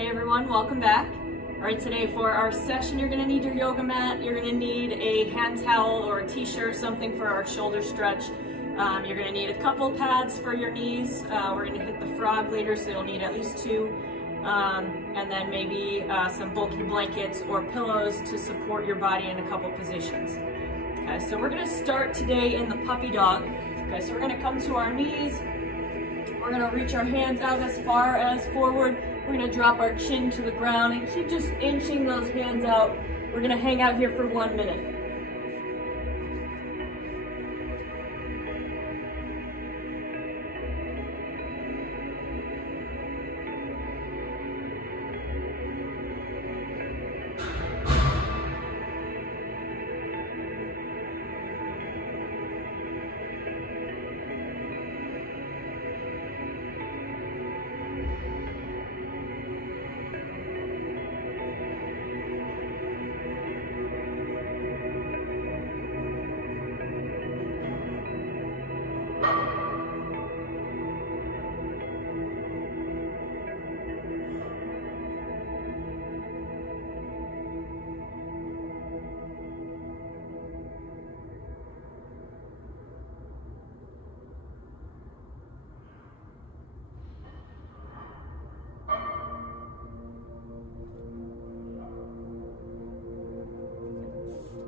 Hey everyone, welcome back. All right, today for our session, you're gonna need your yoga mat, you're gonna need a hand towel or a t-shirt, something for our shoulder stretch. You're gonna need a couple pads for your knees. We're gonna hit the frog later, so you'll need at least two. And then maybe some bulky blankets or pillows to support your body in a couple positions. Okay, so we're gonna start today in the puppy dog. Okay, so we're gonna come to our knees. We're gonna reach our hands out as far as forward. We're gonna drop our chin to the ground and keep just inching those hands out. We're gonna hang out here for 1 minute.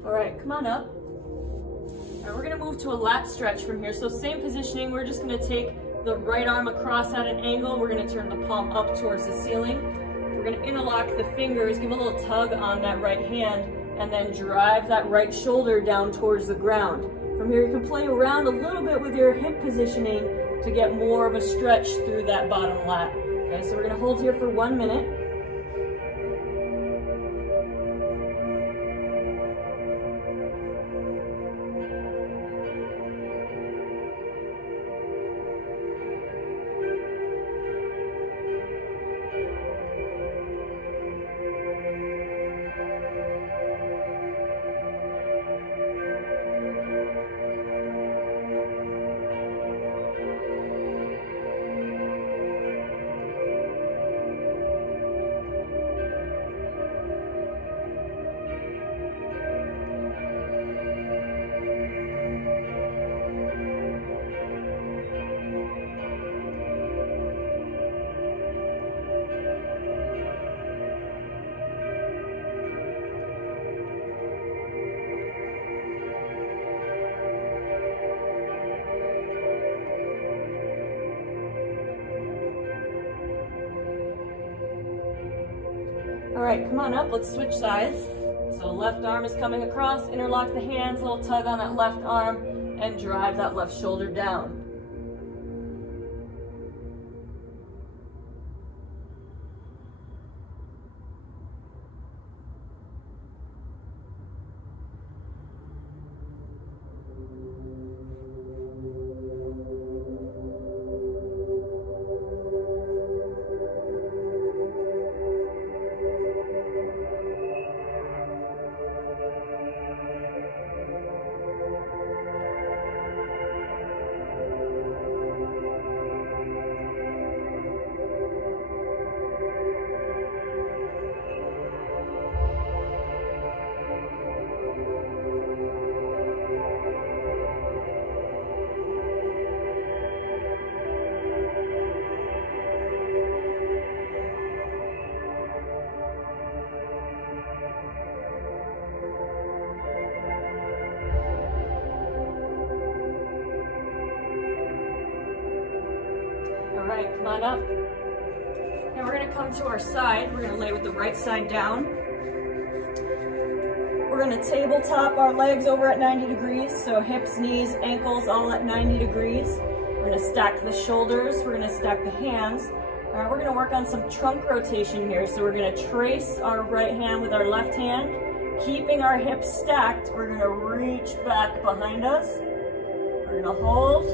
All right, come on up. All right, we're gonna move to a lat stretch from here. So same positioning, we're just gonna take the right arm across at an angle. We're gonna turn the palm up towards the ceiling. We're gonna interlock the fingers, give a little tug on that right hand, and then drive that right shoulder down towards the ground. From here, you can play around a little bit with your hip positioning to get more of a stretch through that bottom lat. Okay, so we're gonna hold here for 1 minute. All right, come on up, let's switch sides. So left arm is coming across, interlock the hands, little tug on that left arm, and drive that left shoulder down. All right, come on up. Now we're gonna come to our side. We're gonna lay with the right side down. We're gonna tabletop our legs over at 90 degrees, so hips, knees, ankles all at 90 degrees. We're gonna stack the shoulders, we're gonna stack the hands. All right, we're gonna work on some trunk rotation here. So we're gonna trace our right hand with our left hand, keeping our hips stacked. We're gonna reach back behind us. We're gonna hold.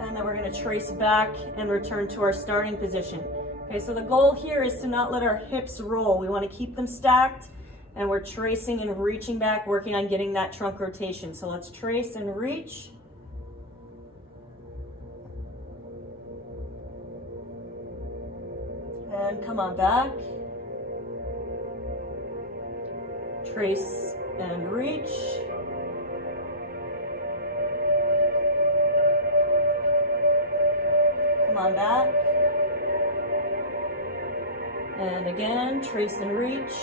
And then we're gonna trace back and return to our starting position. Okay, so the goal here is to not let our hips roll. We wanna keep them stacked, and we're tracing and reaching back, working on getting that trunk rotation. So let's trace and reach. And come on back. Trace and reach. Come on back. And again, trace and reach.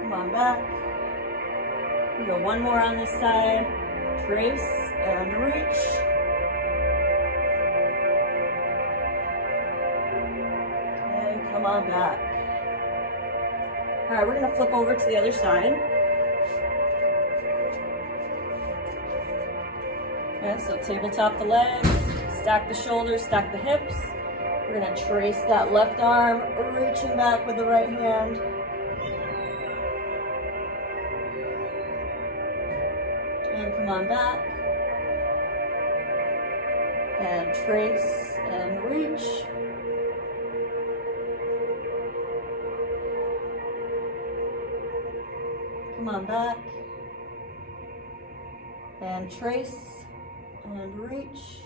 Come on back. We go one more on this side. Trace and reach. And come on back. All right, we're gonna flip over to the other side. Okay, so tabletop the legs, stack the shoulders, stack the hips. We're gonna trace that left arm, reaching back with the right hand. And come on back. And trace and reach. Come on back. And trace and reach.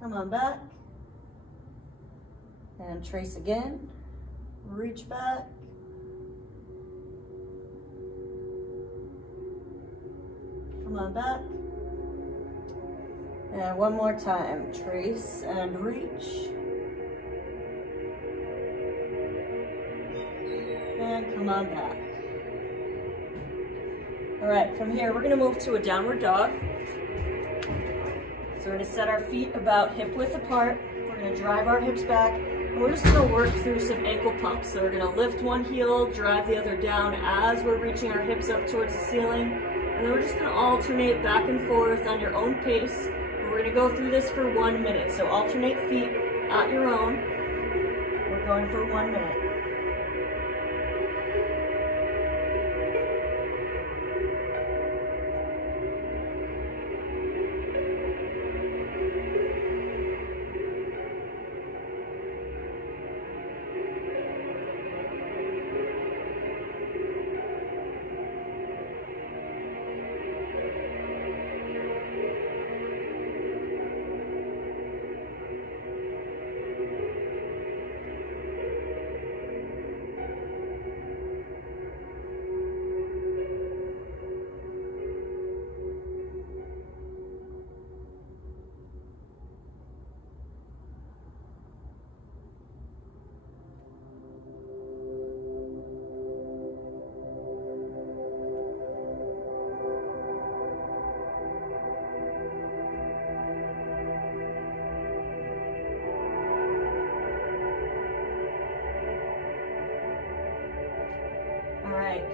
Come on back. And trace again. Reach back. Come on back. And one more time. Trace and reach. And come on back. All right, from here, we're gonna move to a downward dog. So we're gonna set our feet about hip width apart. We're gonna drive our hips back. And we're just gonna work through some ankle pumps. So we're gonna lift one heel, drive the other down as we're reaching our hips up towards the ceiling. And then we're just gonna alternate back and forth on your own pace. We're gonna go through this for 1 minute. So alternate feet at your own. We're going for 1 minute.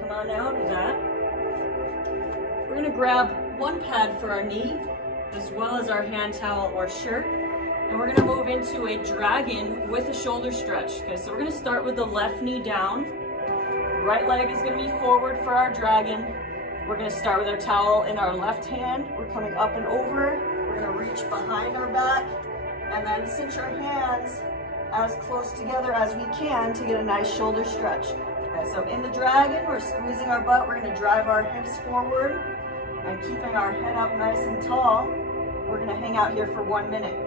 Come on out of that. We're gonna grab one pad for our knee, as well as our hand towel or shirt, and we're gonna move into a dragon with a shoulder stretch. Okay, so we're gonna start with the left knee down. Right leg is gonna be forward for our dragon. We're gonna start with our towel in our left hand. We're coming up and over. We're gonna reach behind our back, and then cinch our hands as close together as we can to get a nice shoulder stretch. Okay, so in the dragon, we're squeezing our butt. We're gonna drive our hips forward and keeping our head up nice and tall. We're gonna hang out here for 1 minute.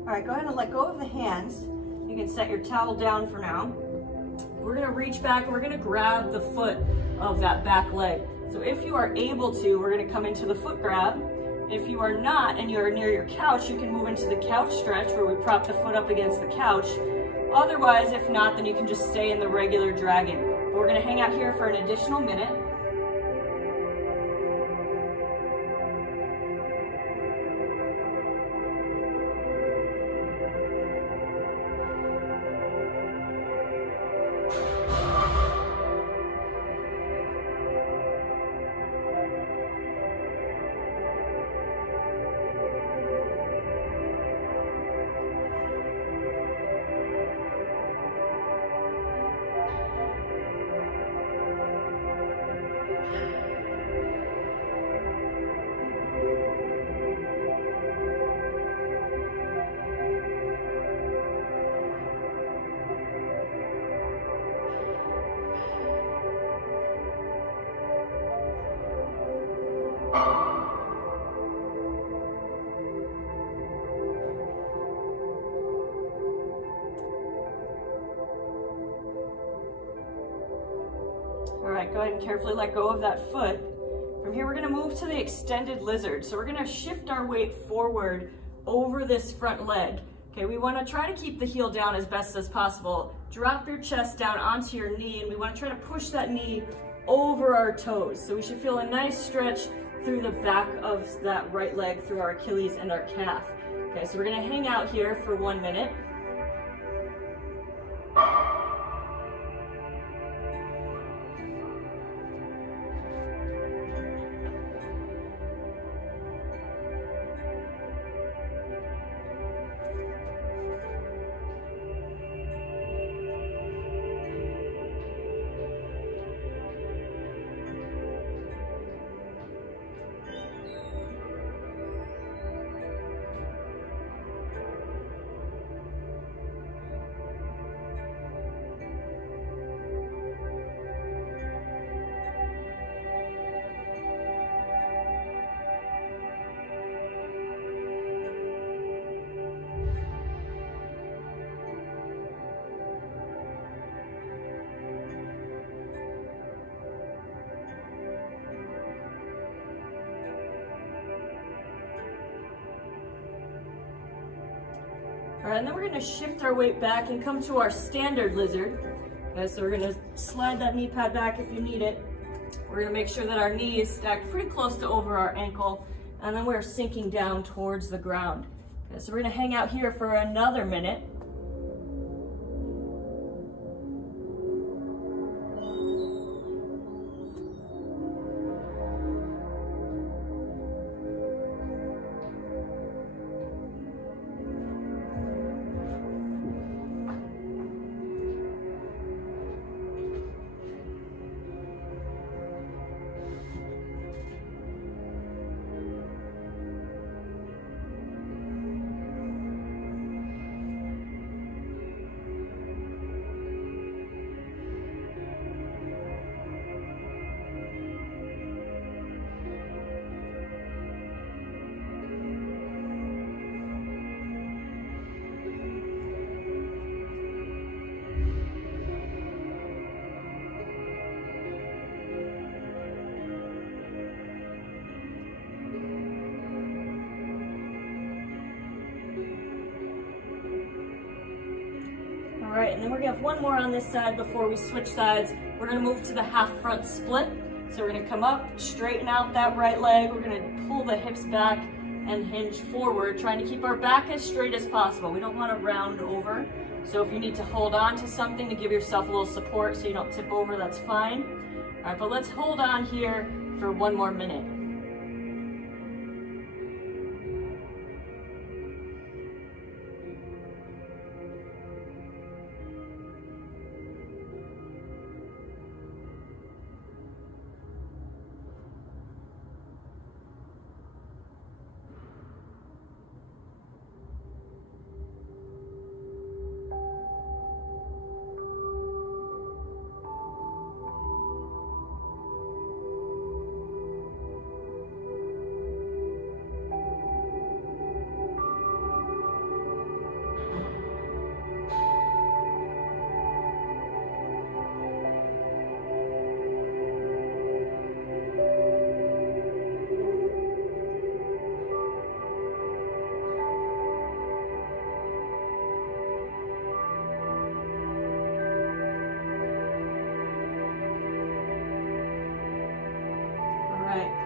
All right, go ahead and let go of the hands. You can set your towel down for now. We're gonna reach back and we're gonna grab the foot of that back leg. So if you are able to, we're going to come into the foot grab. If you are not and you are near your couch, you can move into the couch stretch where we prop the foot up against the couch. Otherwise, if not, then you can just stay in the regular dragon. But we're going to hang out here for an additional minute. All right, go ahead and carefully let go of that foot. From here, we're gonna move to the extended lizard. So we're gonna shift our weight forward over this front leg. Okay, we wanna try to keep the heel down as best as possible. Drop your chest down onto your knee, and we wanna try to push that knee over our toes. So we should feel a nice stretch through the back of that right leg, through our Achilles and our calf. Okay, so we're gonna hang out here for 1 minute. All right, and then we're gonna shift our weight back and come to our standard lizard. Okay, so we're gonna slide that knee pad back if you need it. We're gonna make sure that our knee is stacked pretty close to over our ankle, and then we're sinking down towards the ground. Okay, so we're gonna hang out here for another minute. All right, and then we're gonna have one more on this side before we switch sides. We're gonna move to the half front split. So we're gonna come up, straighten out that right leg. We're gonna pull the hips back and hinge forward, trying to keep our back as straight as possible. We don't wanna round over. So if you need to hold on to something to give yourself a little support so you don't tip over, that's fine. All right, but let's hold on here for 1 more minute.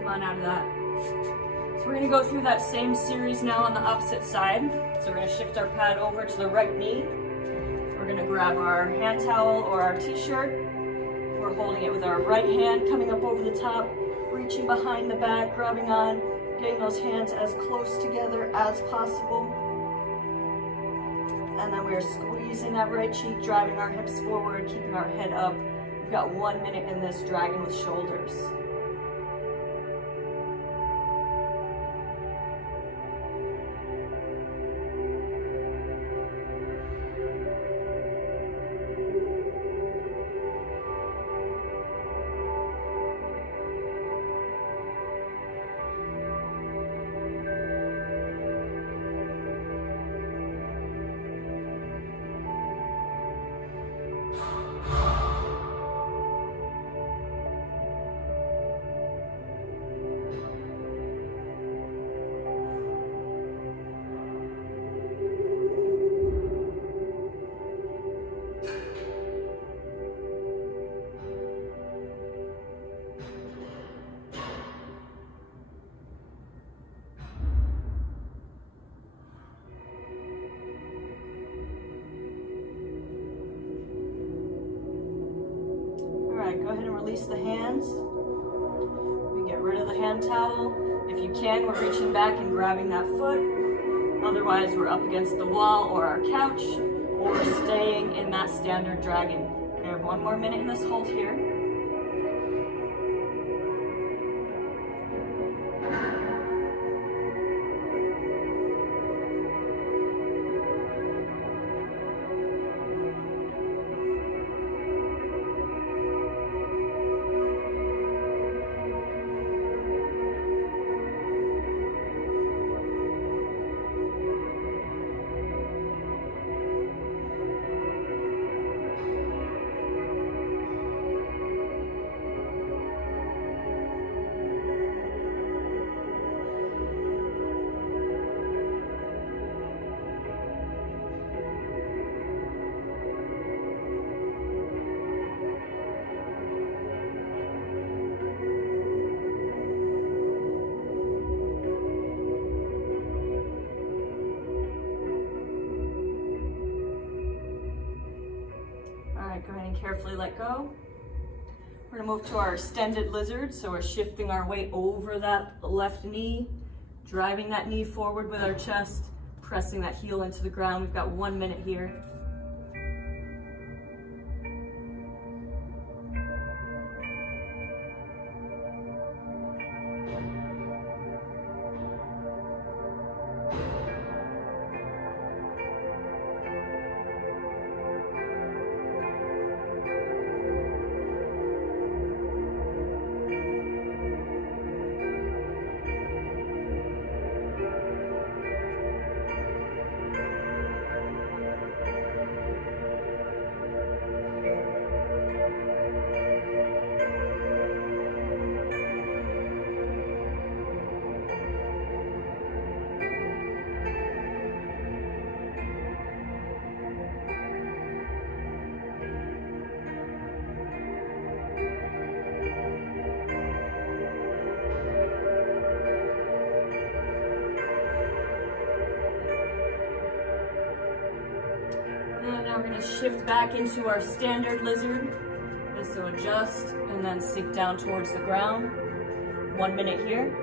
Come on out of that. So we're gonna go through that same series now on the opposite side. So we're gonna shift our pad over to the right knee. We're gonna grab our hand towel or our t-shirt. We're holding it with our right hand, coming up over the top, reaching behind the back, grabbing on, getting those hands as close together as possible. And then we're squeezing that right cheek, driving our hips forward, keeping our head up. We've got 1 minute in this dragon with shoulders. Go ahead and release the hands. We get rid of the hand towel. If you can, we're reaching back and grabbing that foot. Otherwise, we're up against the wall or our couch, or staying in that standard dragon. We have 1 more minute in this hold here. Go ahead and carefully let go. We're gonna move to our extended lizard. So we're shifting our weight over that left knee, driving that knee forward with our chest, pressing that heel into the ground. We've got 1 minute here. Now we're going to shift back into our standard lizard. Just so adjust and then sink down towards the ground. 1 minute here.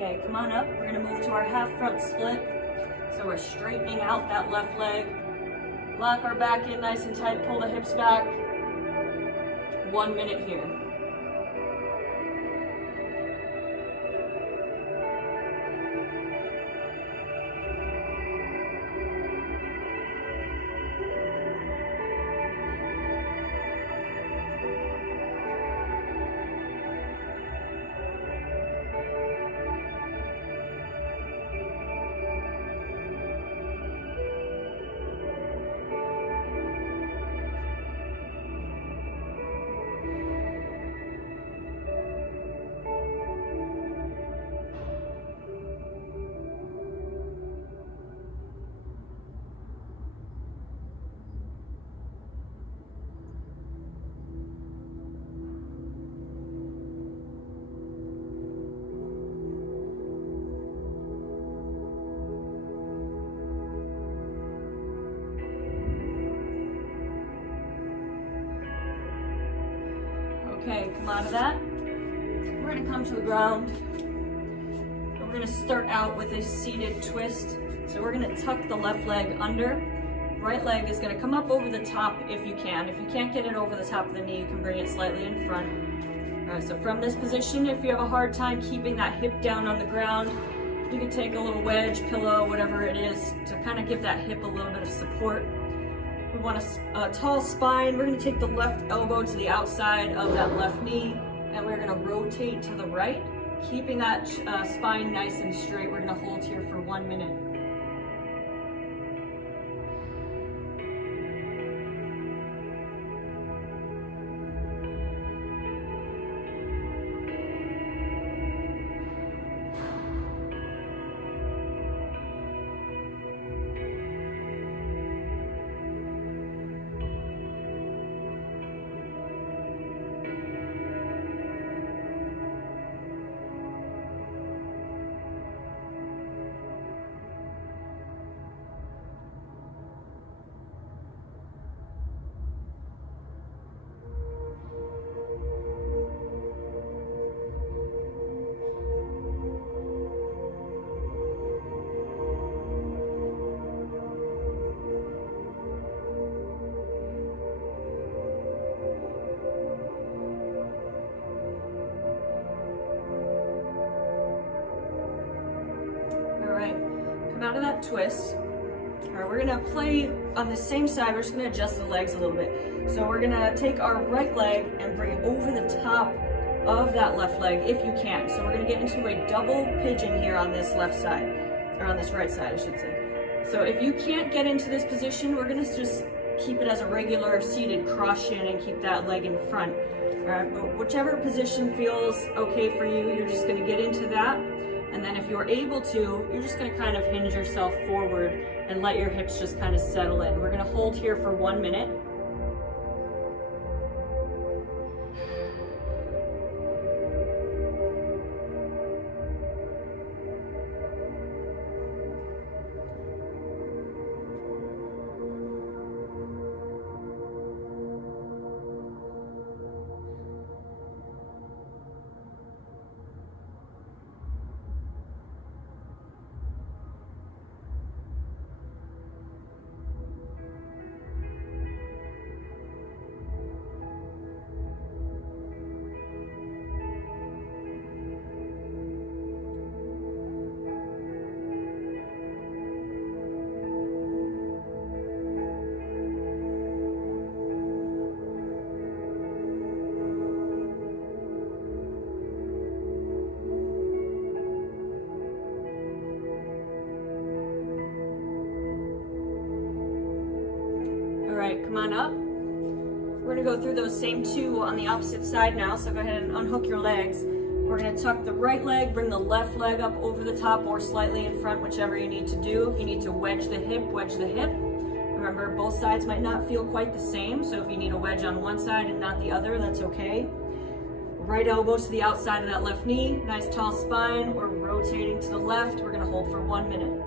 Okay, come on up. We're gonna move to our half front split. So we're straightening out that left leg. Lock our back in nice and tight, pull the hips back. 1 minute here. Okay, come out of that. We're gonna come to the ground. We're gonna start out with a seated twist. So we're gonna tuck the left leg under. Right leg is gonna come up over the top if you can. If you can't get it over the top of the knee, you can bring it slightly in front. All right, so from this position, if you have a hard time keeping that hip down on the ground, you can take a little wedge, pillow, whatever it is, to kind of give that hip a little bit of support. We want a tall spine. We're gonna take the left elbow to the outside of that left knee, and we're gonna rotate to the right, keeping that spine nice and straight. We're gonna hold here for 1 minute. Come out of that twist. All right, we're gonna play on the same side. We're just gonna adjust the legs a little bit. So we're gonna take our right leg and bring it over the top of that left leg if you can. So we're gonna get into a double pigeon here on this left side, or on this right side, I should say. So if you can't get into this position, we're gonna just keep it as a regular seated cross shin and keep that leg in front. All right, but whichever position feels okay for you, you're just gonna get into that. And then if you're able to, you're just gonna kind of hinge yourself forward and let your hips just kind of settle in. We're gonna hold here for 1 minute. Come on up. We're gonna go through those same two on the opposite side now, so go ahead and unhook your legs. We're gonna tuck the right leg, bring the left leg up over the top or slightly in front, whichever you need to do. If you need to wedge the hip, wedge the hip. Remember, both sides might not feel quite the same, so if you need a wedge on one side and not the other, that's okay. Right elbow to the outside of that left knee, nice tall spine. We're rotating to the left. We're gonna hold for 1 minute.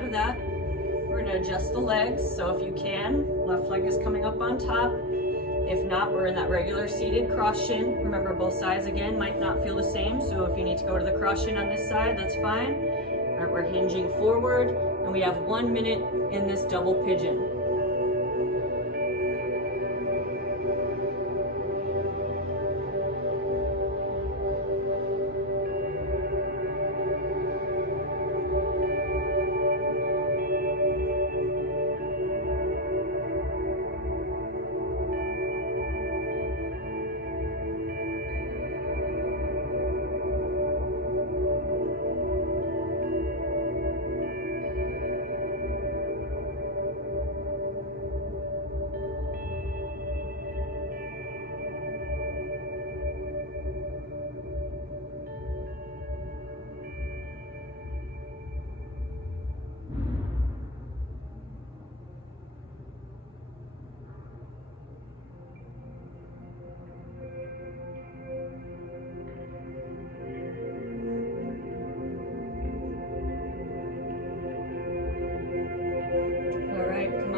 out of that. We're gonna adjust the legs, so if you can, left leg is coming up on top. If not, we're in that regular seated cross shin. Remember, both sides again might not feel the same, so if you need to go to the cross shin on this side, that's fine. All right, we're hinging forward, and we have 1 minute in this double pigeon.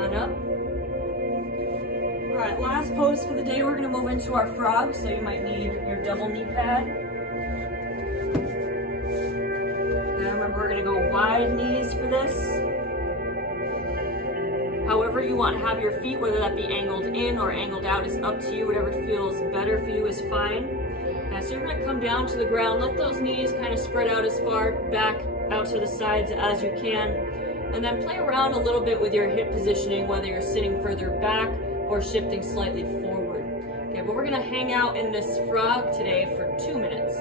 Up. All right, last pose for the day, we're gonna move into our frog, so you might need your double knee pad. And remember, we're gonna go wide knees for this. However you want to have your feet, whether that be angled in or angled out, is up to you. Whatever feels better for you is fine. So you're gonna come down to the ground, let those knees kind of spread out as far back out to the sides as you can. And then play around a little bit with your hip positioning, whether you're sitting further back or shifting slightly forward. Okay, but we're gonna hang out in this frog today for 2 minutes.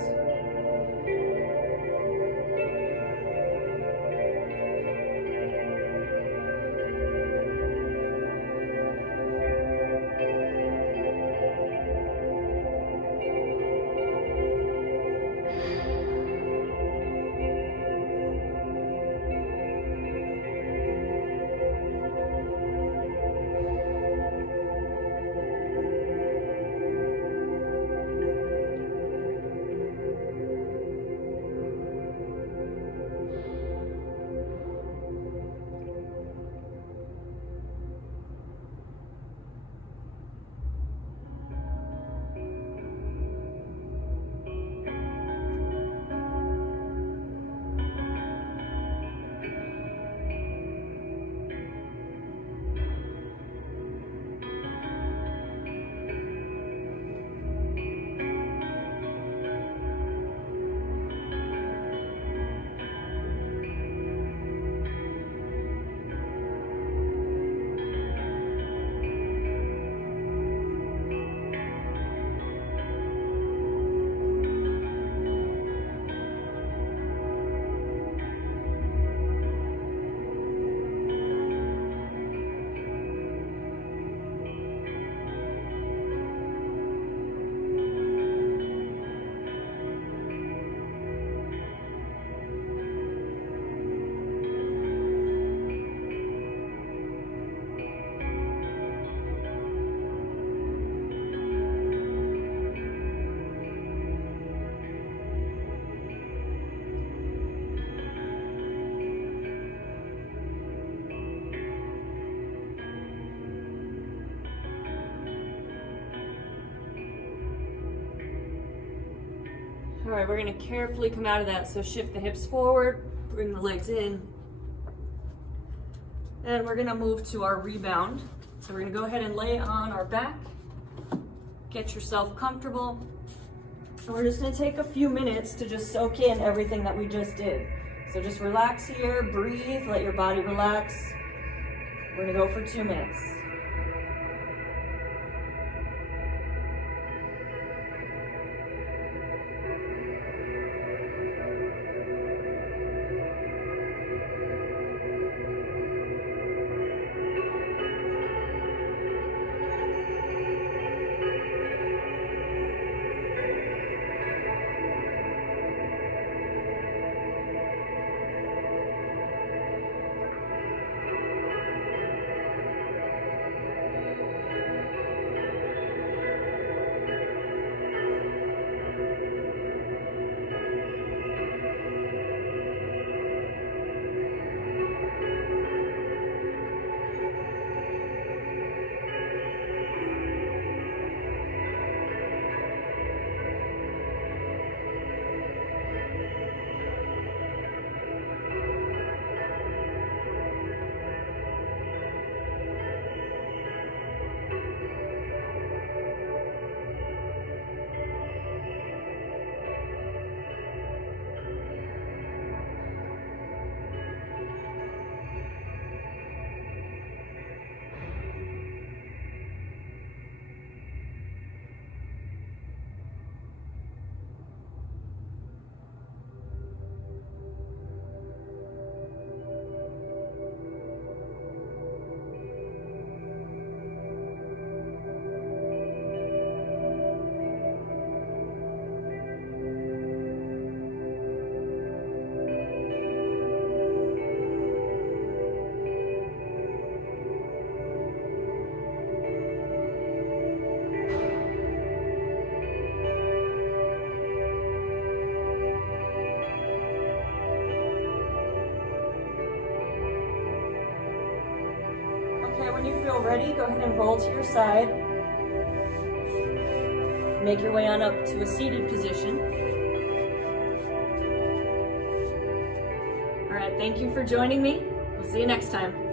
All right, we're gonna carefully come out of that. So shift the hips forward, bring the legs in, and we're gonna move to our rebound. So we're gonna go ahead and lay on our back, get yourself comfortable, and we're just gonna take a few minutes to just soak in everything that we just did. So just relax here, breathe, let your body relax. We're gonna go for 2 minutes. then when you feel ready, go ahead and roll to your side. Make your way on up to a seated position. All right, thank you for joining me. We'll see you next time.